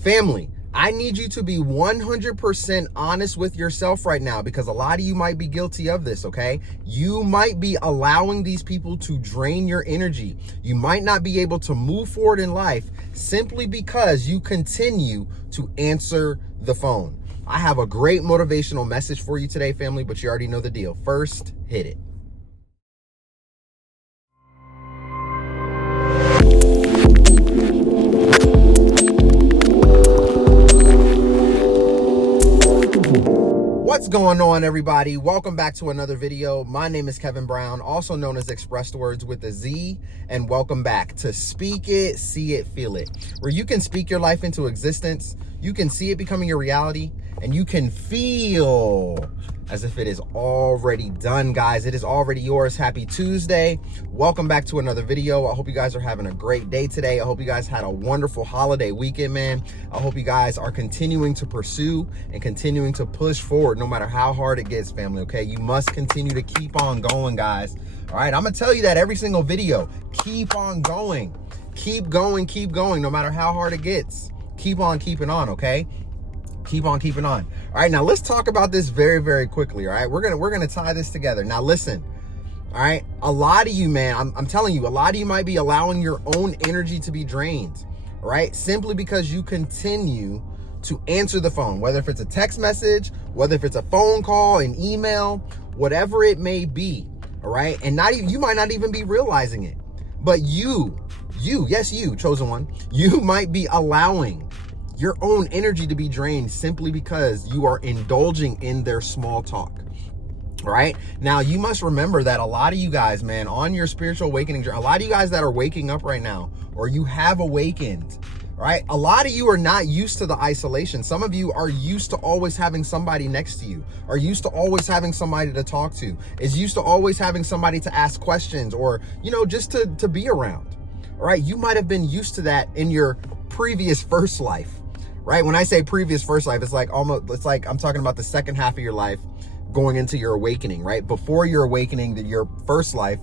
Family, I need you to be 100% honest with yourself right now, because a lot of you might be guilty of this, okay? You might be allowing these people to drain your energy. You might not be able to move forward in life simply because you continue to answer the phone. I have a great motivational message for you today, family, but you already know the deal. First, hit it. What's going on, everybody? Welcome back to another video. My name is Kevin Brown, also known as ExpressedWordz with a Z, and welcome back to Speak It, See It, Feel It, where you can speak your life into existence, you can see it becoming your reality, and you can feel as if it is already done, guys. It is already yours. Happy Tuesday. Welcome back to another video. I hope you guys are having a great day today. I hope you guys had a wonderful holiday weekend, man. I hope you guys are continuing to pursue and continuing to push forward no matter how hard it gets, family, okay? You must continue to keep on going, guys. All right, I'm gonna tell you that every single video. Keep on going. Keep going, no matter how hard it gets. Keep on keeping on, okay? Keep on keeping on. All right, now let's talk about this very, very quickly. All right, we're gonna tie this together. Now listen, all right, a lot of you, man, I'm telling you, a lot of you might be allowing your own energy to be drained, all right, simply because you continue to answer the phone, whether if it's a text message, whether if it's a phone call, an email, whatever it may be. All right, and not even, you might not even be realizing it, but yes, you, chosen one, you might be allowing your own energy to be drained simply because you are indulging in their small talk. All right, now you must remember that a lot of you guys, man, on your spiritual awakening journey, a lot of you guys that are waking up right now, or you have awakened, right? A lot of you are not used to the isolation. Some of you are used to always having somebody next to you, are used to always having somebody to talk to, is used to always having somebody to ask questions, or, you know, just to be around. All right, you might have been used to that in your previous first life. Right? When I say previous first life, it's like I'm talking about the second half of your life going into your awakening, right? Before your awakening to your first life,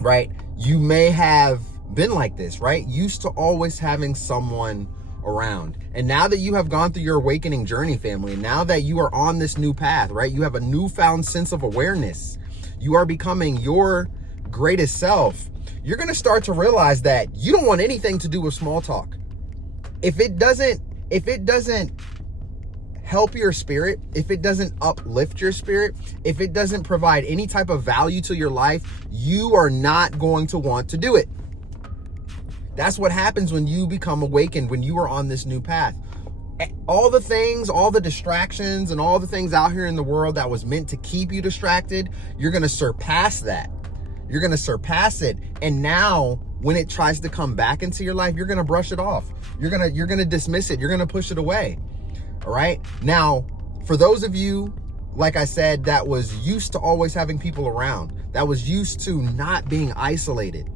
right? You may have been like this, right? Used to always having someone around. And now that you have gone through your awakening journey, family, now that you are on this new path, right? You have a newfound sense of awareness. You are becoming your greatest self. You're going to start to realize that you don't want anything to do with small talk. If it doesn't help your spirit, if it doesn't uplift your spirit, if it doesn't provide any type of value to your life, you are not going to want to do it. That's what happens when you become awakened, when you are on this new path. All the things, all the distractions, and all the things out here in the world that was meant to keep you distracted, you're going to surpass that. You're going to surpass it. And now when it tries to come back into your life, you're going to brush it off. You're going to dismiss it. You're going to push it away. All right. Now, for those of you, like I said, that was used to always having people around, that was used to not being isolated,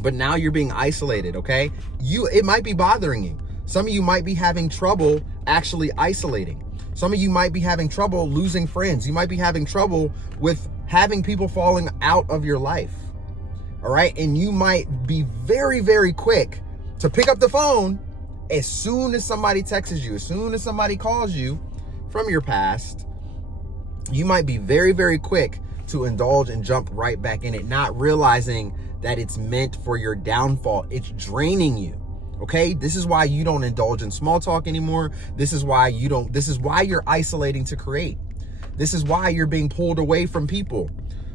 but now you're being isolated. Okay. It might be bothering you. Some of you might be having trouble actually isolating. Some of you might be having trouble losing friends. You might be having trouble with having people falling out of your life. All right. And you might be very, very quick to pick up the phone as soon as somebody texts you, as soon as somebody calls you from your past. You might be very, very quick to indulge and jump right back in it, not realizing that it's meant for your downfall. It's draining you. Okay. This is why you don't indulge in small talk anymore. This is why you're isolating to create. This is why you're being pulled away from people.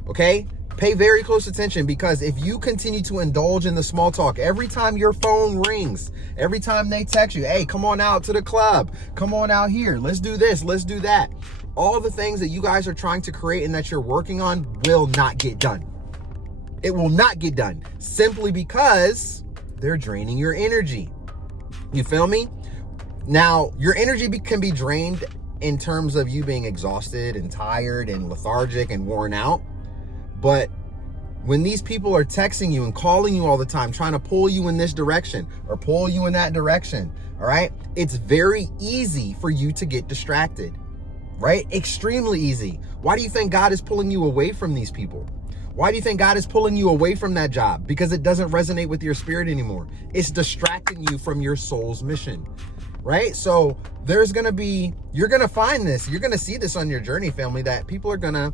Okay. Pay very close attention, because if you continue to indulge in the small talk, every time your phone rings, every time they text you, hey, come on out to the club, come on out here, let's do this, let's do that. All the things that you guys are trying to create and that you're working on will not get done. It will not get done simply because they're draining your energy. You feel me? Now, your energy can be drained in terms of you being exhausted and tired and lethargic and worn out. But when these people are texting you and calling you all the time, trying to pull you in this direction or pull you in that direction, all right, it's very easy for you to get distracted, right? Extremely easy. Why do you think God is pulling you away from these people? Why do you think God is pulling you away from that job? Because it doesn't resonate with your spirit anymore. It's distracting you from your soul's mission. right? So you're going to find this, you're going to see this on your journey, family, that people are going to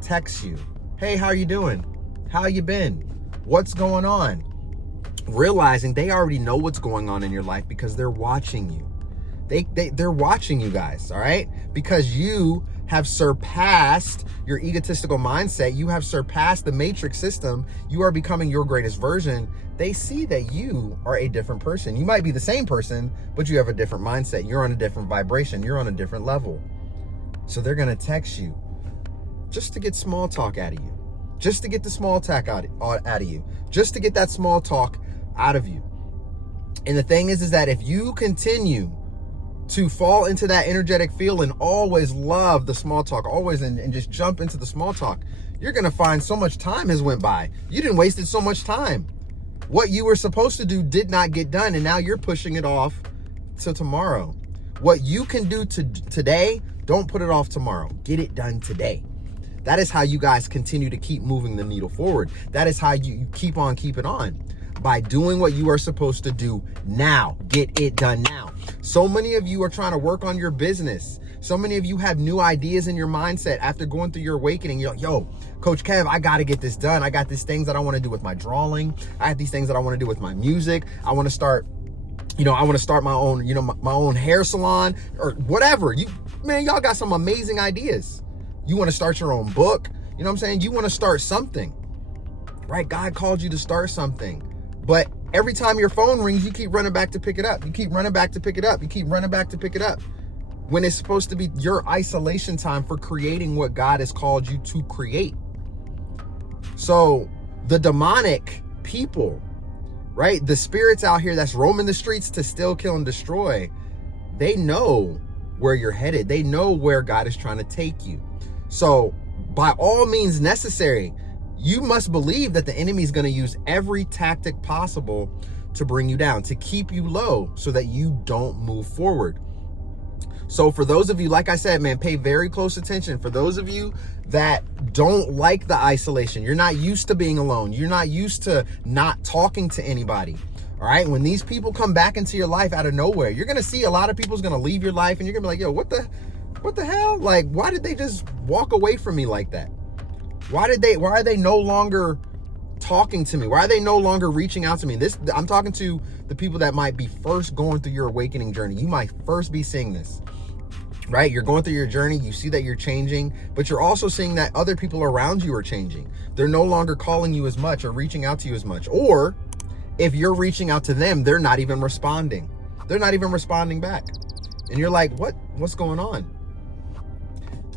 text you. Hey, how you doing? How you been? What's going on? Realizing they already know what's going on in your life because they're watching you. They're watching you guys, all right? Because you have surpassed your egotistical mindset. You have surpassed the matrix system. You are becoming your greatest version. They see that you are a different person. You might be the same person, but you have a different mindset. You're on a different vibration. You're on a different level. So they're going to text you just to get small talk out of you, just to get the small talk out of you, just to get that small talk out of you. And the thing is that if you continue to fall into that energetic field and always love the small talk, always and just jump into the small talk, you're going to find so much time has went by. You didn't wasted so much time. What you were supposed to do did not get done, and now you're pushing it off to tomorrow. What you can do today, don't put it off tomorrow. Get it done today. That is how you guys continue to keep moving the needle forward. That is how you keep on keeping on. By doing what you are supposed to do now. Get it done now. So many of you are trying to work on your business. So many of you have new ideas in your mindset after going through your awakening. You're like, yo, Coach Kev, I got to get this done. I got these things that I want to do with my drawing. I have these things that I want to do with my music. I want to start, my own, my own hair salon or whatever. Y'all got some amazing ideas. You want to start your own book. You know what I'm saying? You want to start something, right? God called you to start something. But every time your phone rings, you keep running back to pick it up. You keep running back to pick it up. You keep running back to pick it up. When it's supposed to be your isolation time for creating what God has called you to create. So the demonic people, right? The spirits out here that's roaming the streets to steal, kill, and destroy, they know where you're headed. They know where God is trying to take you. So by all means necessary, you must believe that the enemy is going to use every tactic possible to bring you down, to keep you low so that you don't move forward. So for those of you, like I said, man, pay very close attention. For those of you that don't like the isolation, you're not used to being alone. You're not used to not talking to anybody. All right. When these people come back into your life out of nowhere, you're going to see a lot of people's going to leave your life and you're going to be like, yo, what the hell? Like, why did they just walk away from me like that? Why are they no longer talking to me? Why are they no longer reaching out to me? I'm talking to the people that might be first going through your awakening journey. You might first be seeing this, right? You're going through your journey. You see that you're changing, but you're also seeing that other people around you are changing. They're no longer calling you as much or reaching out to you as much. Or if you're reaching out to them, they're not even responding. They're not even responding back. And you're like, what's going on?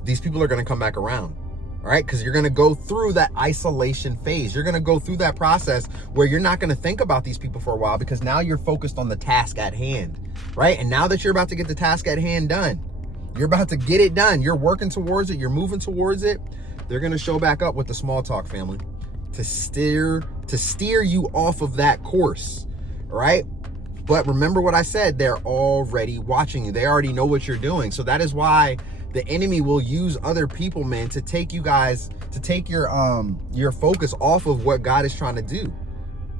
These people are going to come back around. All right, because you're going to go through that isolation phase. You're going to go through that process where you're not going to think about these people for a while because now you're focused on the task at hand, right? And now that you're about to get the task at hand done, you're about to get it done. You're working towards it. You're moving towards it. They're going to show back up with the small talk, family, to steer you off of that course, all right? But remember what I said, they're already watching you. They already know what you're doing. So that is why the enemy will use other people, man, to take you guys, to take your focus off of what God is trying to do.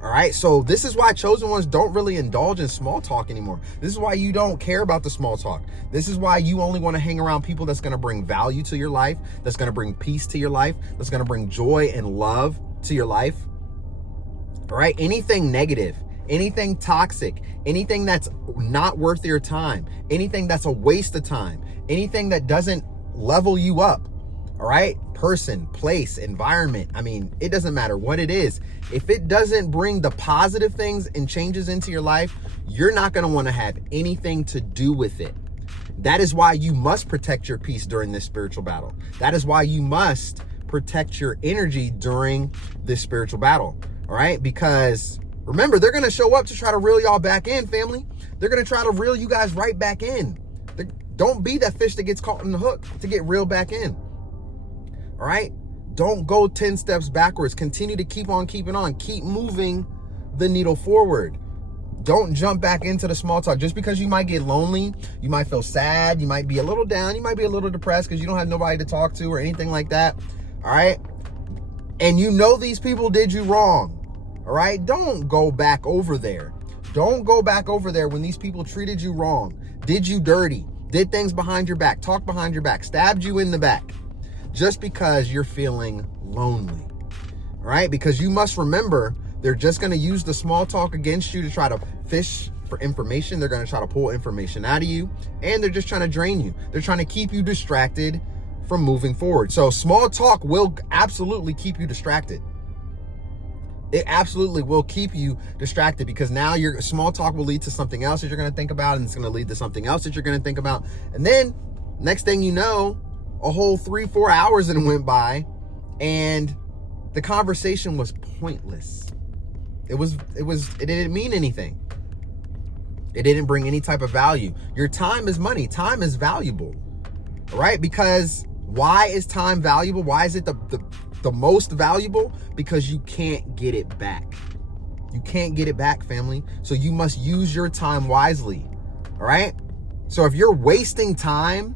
All right. So this is why chosen ones don't really indulge in small talk anymore. This is why you don't care about the small talk. This is why you only want to hang around people that's going to bring value to your life, that's going to bring peace to your life, that's going to bring joy and love to your life. All right. Anything negative, anything toxic, anything that's not worth your time, anything that's a waste of time, anything that doesn't level you up, all right? Person, place, environment. I mean, it doesn't matter what it is. If it doesn't bring the positive things and changes into your life, you're not going to want to have anything to do with it. That is why you must protect your peace during this spiritual battle. That is why you must protect your energy during this spiritual battle, all right? Because remember, they're going to show up to try to reel y'all back in, family. They're going to try to reel you guys right back in. Don't be that fish that gets caught in the hook to get reeled back in. All right? Don't go 10 steps backwards. Continue to keep on keeping on. Keep moving the needle forward. Don't jump back into the small talk. Just because you might get lonely, you might feel sad, you might be a little down, you might be a little depressed because you don't have nobody to talk to or anything like that. All right? And you know these people did you wrong. All right? Don't go back over there. Don't go back over there when these people treated you wrong, did you dirty, did things behind your back, talked behind your back, stabbed you in the back, just because you're feeling lonely. All right? Because you must remember, they're just going to use the small talk against you to try to fish for information. They're going to try to pull information out of you, and they're just trying to drain you. They're trying to keep you distracted from moving forward. So small talk will absolutely keep you distracted. It absolutely will keep you distracted, because now your small talk will lead to something else that you're going to think about, and it's going to lead to something else that you're going to think about. And then next thing you know, a whole 3-4 hours then went by, and the conversation was pointless. It didn't mean anything. It didn't bring any type of value. Your time is money. Time is valuable, right? Because why is time valuable? Why is it the most valuable? Because you can't get it back. You can't get it back, family. So you must use your time wisely, all right? So if you're wasting time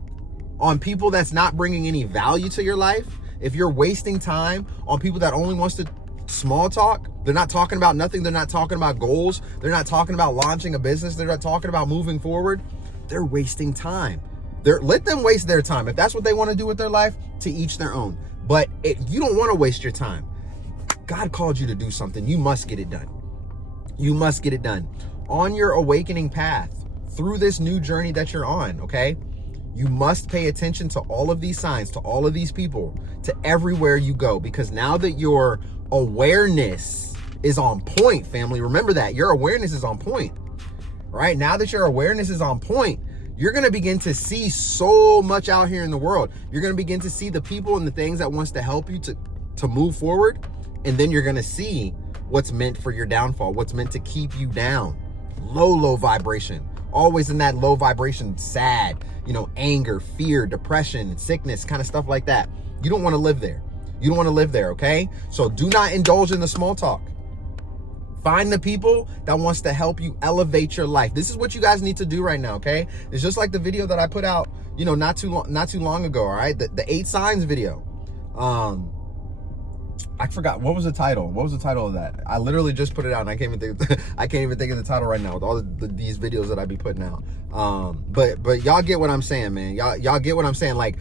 on people that's not bringing any value to your life, if you're wasting time on people that only wants to small talk, they're not talking about nothing, they're not talking about goals, they're not talking about launching a business, they're not talking about moving forward, they're wasting time. Let them waste their time. If that's what they want to do with their life, to each their own. But you don't want to waste your time. God called you to do something. You must get it done. You must get it done. On your awakening path, through this new journey that you're on, okay? You must pay attention to all of these signs, to all of these people, to everywhere you go, because now that your awareness is on point, family, remember that your awareness is on point, right? Now that your awareness is on point, you're going to begin to see so much out here in the world. You're going to begin to see the people and the things that wants to help you to move forward. And then you're going to see what's meant for your downfall, what's meant to keep you down. Low vibration, always in that low vibration, sad, anger, fear, depression, sickness, kind of stuff like that. You don't want to live there. You don't want to live there, okay? So do not indulge in the small talk. Find the people that wants to help you elevate your life. This is what you guys need to do right now, okay? It's just like the video that I put out, not too long ago, all right? The 8 signs video. I forgot, what was the title? What was the title of that? I literally just put it out, and I can't even think of the title right now with all these videos that I be putting out. But y'all get what I'm saying, man. Y'all get what I'm saying. Like,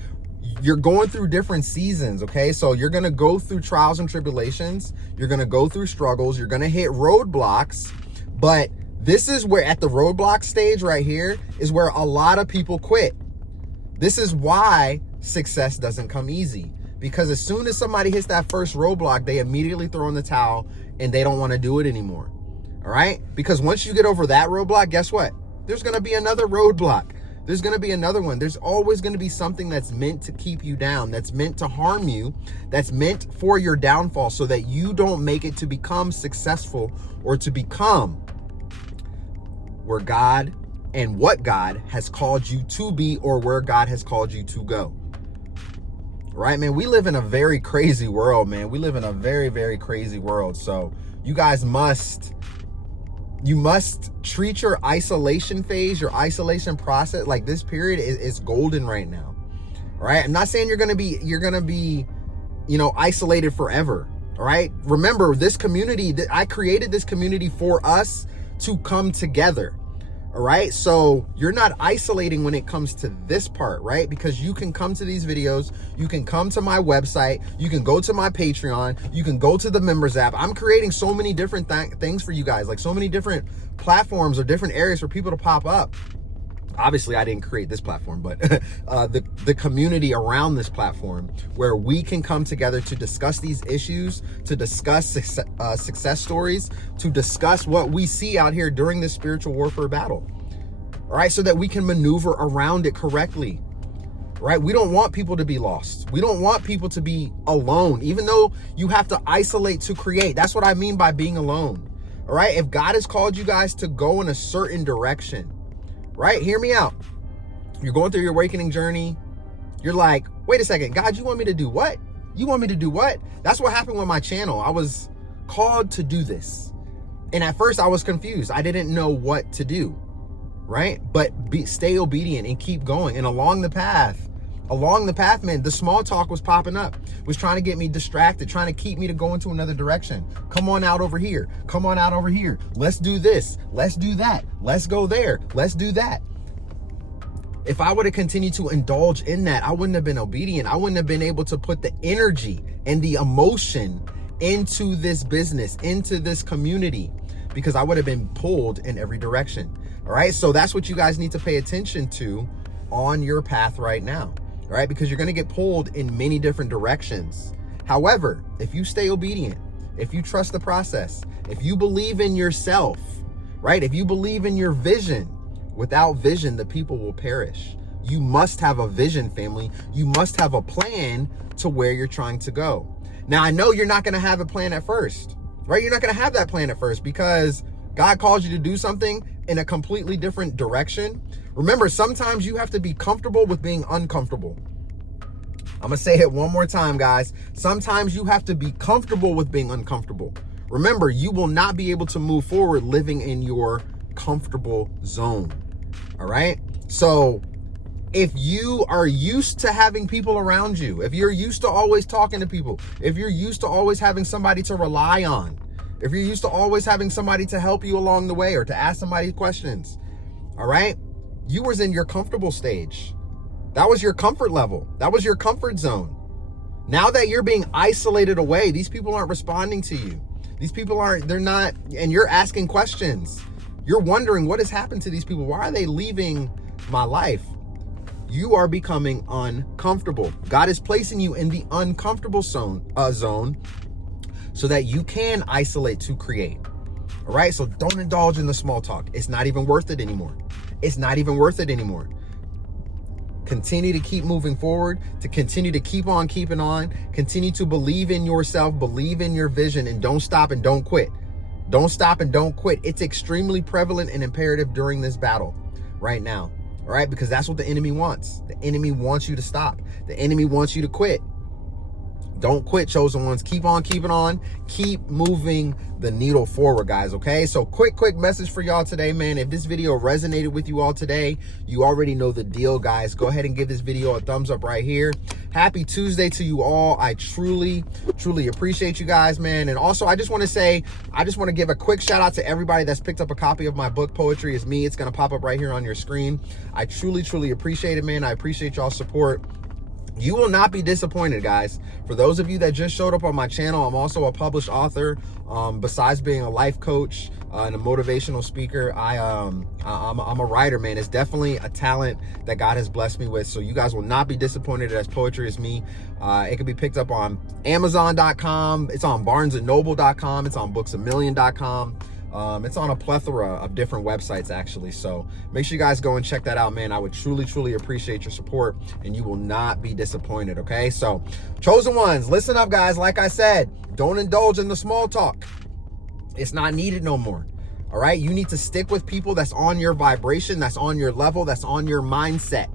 you're going through different seasons, okay? So you're going to go through trials and tribulations. You're going to go through struggles. You're going to hit roadblocks. But this is where, at the roadblock stage right here, is where a lot of people quit. This is why success doesn't come easy. Because as soon as somebody hits that first roadblock, they immediately throw in the towel and they don't want to do it anymore. All right? Because once you get over that roadblock, guess what? There's going to be another roadblock. There's going to be another one. There's always going to be something that's meant to keep you down, that's meant to harm you, that's meant for your downfall, so that you don't make it to become successful or to become where God and what God has called you to be, or where God has called you to go. Right, man? We live in a very crazy world, man. We live in a very, very crazy world. So you guys must treat your isolation phase, your isolation process, like this period is golden right now. All right. I'm not saying you're going to be, isolated forever. All right. Remember, this community, I created this community for us to come together. All right. So you're not isolating when it comes to this part, right? Because you can come to these videos, you can come to my website, you can go to my Patreon, you can go to the members app. I'm creating so many different things for you guys, like so many different platforms or different areas for people to pop up. Obviously, I didn't create this platform, but the community around this platform, where we can come together to discuss these issues, to discuss success stories, to discuss what we see out here during this spiritual warfare battle. All right, so that we can maneuver around it correctly. Right? We don't want people to be lost. We don't want people to be alone, even though you have to isolate to create. That's what I mean by being alone. All right? If God has called you guys to go in a certain direction, right? Hear me out. You're going through your awakening journey. You're like, wait a second, God, you want me to do what? You want me to do what? That's what happened with my channel. I was called to do this. And at first I was confused. I didn't know what to do, right? But stay obedient and keep going. And along the path, Along the path, man, the small talk was popping up, was trying to get me distracted, trying to keep me to go into another direction. Come on out over here. Come on out over here. Let's do this. Let's do that. Let's go there. Let's do that. If I would have continued to indulge in that, I wouldn't have been obedient. I wouldn't have been able to put the energy and the emotion into this business, into this community, because I would have been pulled in every direction. All right. So that's what you guys need to pay attention to on your path right now. All right, because you're going to get pulled in many different directions. However, if you stay obedient, if you trust the process, if you believe in yourself, right? If you believe in your vision, without vision, the people will perish. You must have a vision, family. You must have a plan to where you're trying to go. Now, I know you're not going to have a plan at first, right? You're not going to have that plan at first because God calls you to do something in a completely different direction. Remember, sometimes you have to be comfortable with being uncomfortable. I'm going to say it one more time, guys. Sometimes you have to be comfortable with being uncomfortable. Remember, you will not be able to move forward living in your comfortable zone. All right. So if you are used to having people around you, if you're used to always talking to people, if you're used to always having somebody to rely on, if you're used to always having somebody to help you along the way or to ask somebody questions, all right, you was in your comfortable stage. That was your comfort level. That was your comfort zone. Now that you're being isolated away, these people aren't responding to you. These people they're not, and you're asking questions. You're wondering what has happened to these people. Why are they leaving my life? You are becoming uncomfortable. God is placing you in the uncomfortable zone so that you can isolate to create. All right. So don't indulge in the small talk. It's not even worth it anymore. It's not even worth it anymore. Continue to keep moving forward, to continue to keep on keeping on, continue to believe in yourself, believe in your vision, and don't stop and don't quit. Don't stop and don't quit. It's extremely prevalent and imperative during this battle right now. All right. Because that's what the enemy wants. The enemy wants you to stop. The enemy wants you to quit. Don't quit, chosen ones. Keep on keeping on. Keep moving the needle forward, guys. Okay. So quick message for y'all today, man. If this video resonated with you all today, you already know the deal, guys. Go ahead and give this video a thumbs up right here. Happy Tuesday to you all. I truly appreciate you guys, man. And also, I just want to give a quick shout out to everybody that's picked up a copy of my book, Poetry Is Me. It's going to pop up right here on your screen. I truly appreciate it, man. I appreciate y'all's support. You will not be disappointed, guys. For those of you that just showed up on my channel, I'm also a published author. Besides being a life coach and a motivational speaker, I'm a writer, man. It's definitely a talent that God has blessed me with. So you guys will not be disappointed as Poetry Is Me. It can be picked up on Amazon.com. It's on BarnesandNoble.com. It's on BooksAMillion.com. It's on a plethora of different websites, actually. So make sure you guys go and check that out, man. I would truly appreciate your support, and you will not be disappointed. Okay. So chosen ones, listen up, guys. Like I said, don't indulge in the small talk. It's not needed no more. All right. You need to stick with people that's on your vibration, that's on your level, that's on your mindset.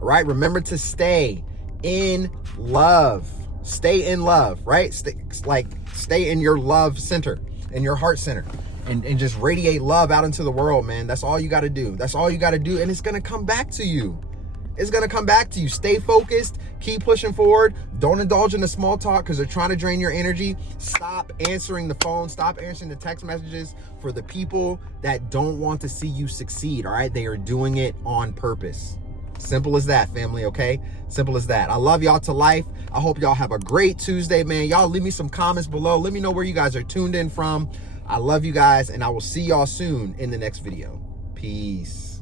All right. Remember to stay in love. Stay in love, right? Stay in your love center, in your heart center. And just radiate love out into the world, man. That's all you got to do. That's all you got to do. And it's going to come back to you. It's going to come back to you. Stay focused. Keep pushing forward. Don't indulge in the small talk because they're trying to drain your energy. Stop answering the phone. Stop answering the text messages for the people that don't want to see you succeed. All right. They are doing it on purpose. Simple as that, family. Okay. Simple as that. I love y'all to life. I hope y'all have a great Tuesday, man. Y'all leave me some comments below. Let me know where you guys are tuned in from. I love you guys, and I will see y'all soon in the next video. Peace.